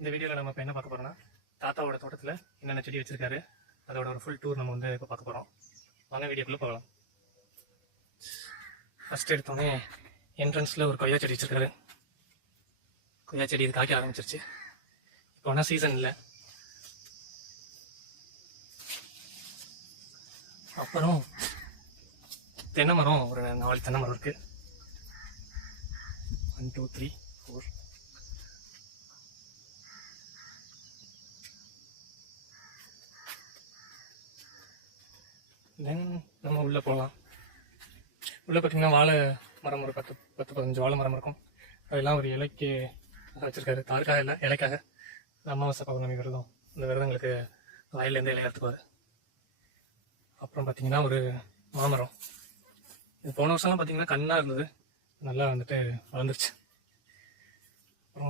இந்த வீடியோவில் நம்ம இப்போ என்ன பார்க்க போகிறோம்னா தாத்தாவோட தோட்டத்தில் என்னென்ன செடி வச்சிருக்காரு அதோட ஒரு ஃபுல் டூர் நம்ம வந்து இப்போ பார்க்க போகிறோம். வாங்க வீடியோக்குள்ளே போகலாம். ஃபஸ்ட்டு எடுத்தோடனே என்ட்ரன்ஸில் ஒரு கொய்யா செடி வச்சிருக்காரு. கொய்யா செடி இது காய்க்க ஆரம்பிச்சிருச்சு. இப்போ ஆனால் சீசன் இல்லை. அப்புறம் தென்னை மரம் ஒரு 4 தென்னை மரம் இருக்குது. 1 2 3 4. தென் நம்ம உள்ளே போகலாம். உள்ளே பார்த்தீங்கன்னா வாழை மரம் ஒரு 10-15 வாழை மரம் இருக்கும். அதெல்லாம் ஒரு இலைக்கு வச்சுருக்காரு. தாருக்காக இல்லை, இலைக்காக. அமாவாசை பௌர்ணமி விரதம், இந்த விரதங்களுக்கு வயல்லேருந்து இலையை எடுத்துக்குவார். அப்புறம் பார்த்தீங்கன்னா ஒரு மாமரம். இது போன வருஷம்லாம் பார்த்தீங்கன்னா கண்ணாக இருந்தது, நல்லா வந்துட்டு வளர்ந்துருச்சு.